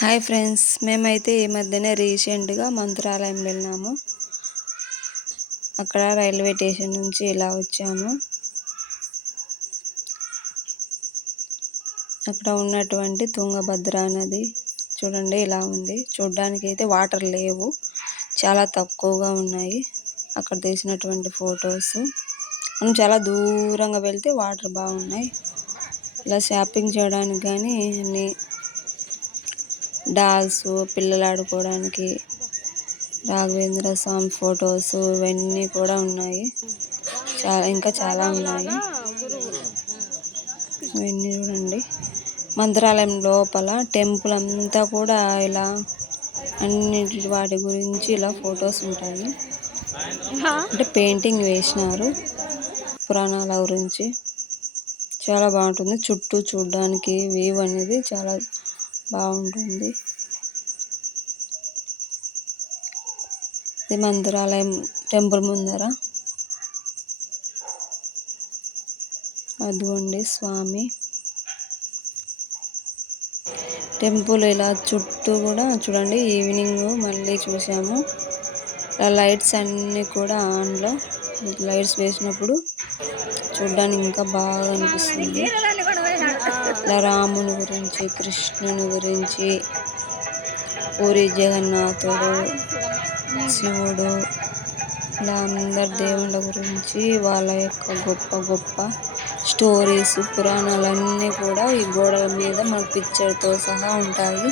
Hi friends, మేమైతే ఈ మధ్యనే రీసెంట్గా మంత్రాలయం వెళ్ళినాము. అక్కడ రైల్వే స్టేషన్ నుంచి ఇలా వచ్చాము. అక్కడ ఉన్నటువంటి తుంగభద్ర నది చూడండి ఇలా ఉంది. చూడ్డానికి అయితే వాటర్ లేవు, చాలా తక్కువగా ఉన్నాయి. అక్కడ తీసినటువంటి ఫొటోస్. మనం చాలా దూరంగా వెళ్తే వాటర్ బాగున్నాయి. ఇలా షాపింగ్ చేయడానికి కానీ అన్ని డాల్స్, పిల్లలు ఆడుకోవడానికి, రాఘవేంద్ర స్వామి ఫొటోస్ ఇవన్నీ కూడా ఉన్నాయి. ఇంకా చాలా ఉన్నాయి. ఇవన్నీ చూడండి. మంత్రాలయం లోపల టెంపుల్ అంతా కూడా ఇలా అన్నిటి వాటి గురించి ఇలా ఫొటోస్ ఉంటాయి. అంటే పెయింటింగ్ వేసినారు పురాణాల గురించి. చాలా బాగుంటుంది. చుట్టూ చూడడానికి వ్యూ అనేది చాలా బాగుంటుంది. ఇది మంత్రాలయం టెంపుల్ ముందర అదిగోండి స్వామి టెంపుల్. ఇలా చుట్టూ కూడా చూడండి. ఈవినింగ్ మళ్ళీ చూసాము. ఇలా లైట్స్ అన్నీ కూడా ఆన్లో. లైట్స్ వేసినప్పుడు చూడడానికి ఇంకా బాగా అనిపిస్తుంది. ఇలా రాముని గురించి, కృష్ణుని గురించి, పూరి జగన్నాథుడు, శివుడు, ఇలా అందరు దేవుళ్ళ గురించి వాళ్ళ యొక్క గొప్ప గొప్ప స్టోరీస్, పురాణాలన్నీ కూడా ఈ గోడల మీద మనకు పిక్చర్తో సహా ఉంటాయి.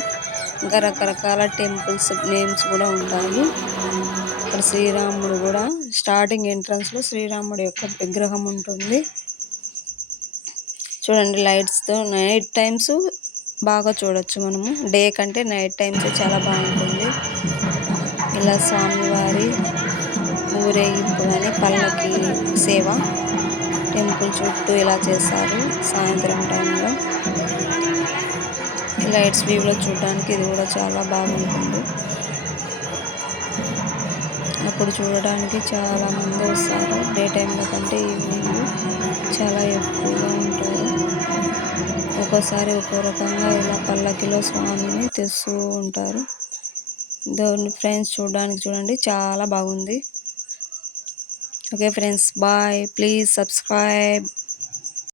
ఇంకా రకరకాల టెంపుల్స్ నేమ్స్ కూడా ఉంటాయి. ఇక్కడ శ్రీరాముడు కూడా స్టార్టింగ్ ఎంట్రన్స్లో శ్రీరాముడు యొక్క విగ్రహం ఉంటుంది. చూడండి లైట్స్తో. నైట్ టైమ్స్ బాగా చూడొచ్చు మనము. డే కంటే నైట్ టైమ్స్ చాలా బాగుంటుంది. ఇలా స్వామివారి ఊరేగింపు కానీ పల్లకి సేవ టెంపుల్ చుట్టూ ఇలా చేస్తారు సాయంత్రం టైంలో. లైట్స్ వ్యూలో చూడడానికి ఇది కూడా చాలా బాగుంటుంది. అప్పుడు చూడడానికి చాలా మంది వస్తారు. డే టైంలో కంటే ఈవినింగ్ చాలా ఎక్కువగా ఉంటారు. ఒక్కోసారి ఒక్కో రకంగా ఇలా పల్లకిలో స్వామిని తెస్తూ ఉంటారు. దేవుని ఫ్రెండ్స్ చూడడానికి చూడండి చాలా బాగుంది. Okay friends, bye. Please subscribe.